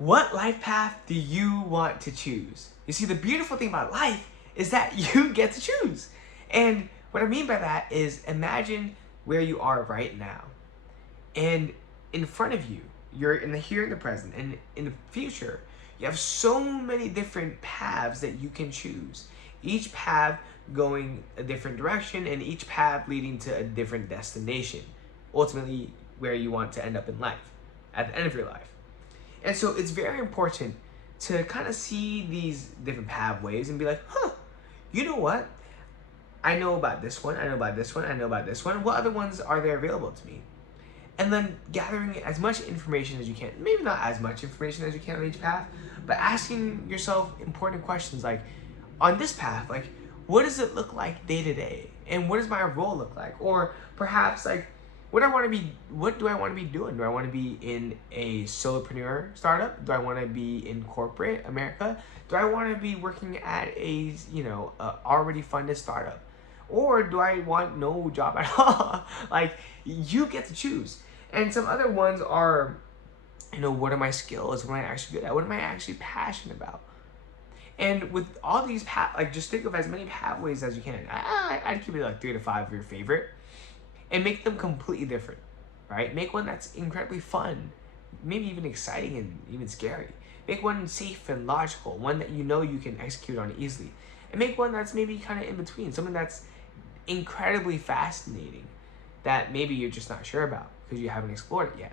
What life path do you want to choose? You see, the beautiful thing about life is that you get to choose. And what I mean by that is imagine where you are right now. And in front of you, you're in the here and the present. And in the future, you have so many different paths that you can choose. Each path going a different direction and each path leading to a different destination. Ultimately, where you want to end up in life, at the end of your life. And so it's very important to kind of see these different pathways and be like, you know what? I know about this one, I know about this one, I know about this one. What other ones are there available to me? And then gathering as much information as you can. Maybe not as much information as you can on each path, but asking yourself important questions like, on this path, like, what does it look like day to day? And what does my role look like? Or perhaps like, what do I want to be doing? Do I want to be in a solopreneur startup? Do I want to be in corporate America? Do I want to be working at a already funded startup? Or do I want no job at all? Like, you get to choose. And some other ones are, what are my skills? What am I actually good at? What am I actually passionate about? And with all these just think of as many pathways as you can. I'd keep it like 3 to 5 of your favorite. And make them completely different, right? Make one that's incredibly fun, maybe even exciting and even scary. Make one safe and logical, one that you can execute on easily. And make one that's maybe kind of in between, something that's incredibly fascinating that maybe you're just not sure about because you haven't explored it yet.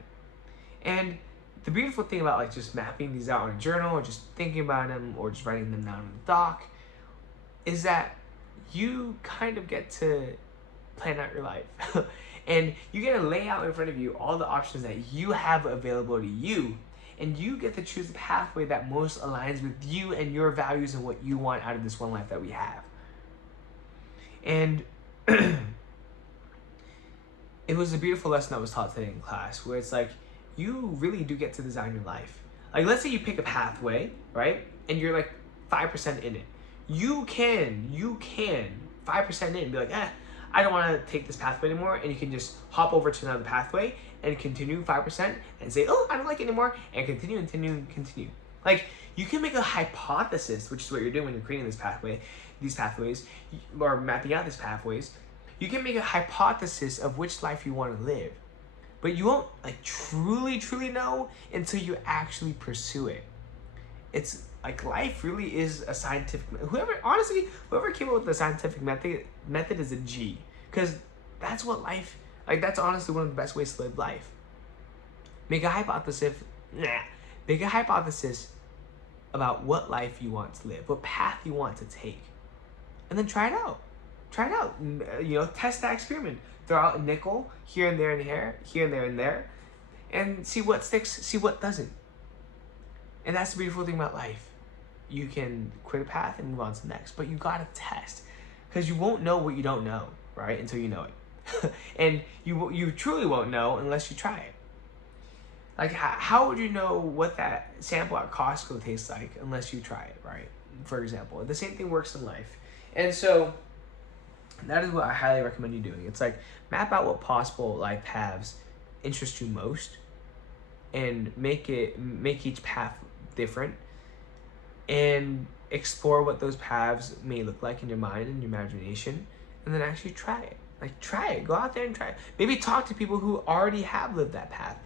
And the beautiful thing about like just mapping these out on a journal or just thinking about them or just writing them down in the doc is that you kind of get to plan out your life. And you get to lay out in front of you all the options that you have available to you, and you get to choose the pathway that most aligns with you and your values and what you want out of this one life that we have. And it was a beautiful lesson that was taught today in class where it's like, you really do get to design your life. Like, let's say you pick a pathway, right? And you're like 5% in it. You can 5% in and be like, I don't want to take this pathway anymore, and you can just hop over to another pathway and continue 5% and say, I don't like it anymore, and continue. Like, you can make a hypothesis, which is what you're doing when you're creating these pathways, or mapping out these pathways. You can make a hypothesis of which life you want to live, but you won't like truly know until you actually pursue it. It's like life really is a scientific. Whoever came up with the scientific method is a G, because that's what life. Like, that's honestly one of the best ways to live life. Make a hypothesis. Make a hypothesis about what life you want to live, what path you want to take, and then try it out. Test that experiment. Throw out a nickel here and there and here and there, and see what sticks, see what doesn't. And that's the beautiful thing about life. You can quit a path and move on to the next, but you gotta test, because you won't know what you don't know, right? Until you know it. And you truly won't know unless you try it. Like, how would you know what that sample at Costco tastes like unless you try it, right? For example, the same thing works in life. And so that is what I highly recommend you doing. It's like, map out what possible life paths interest you most, and make each path different, and explore what those paths may look like in your mind and your imagination, and then actually try it. Go out there and try it. Maybe talk to people who already have lived that path.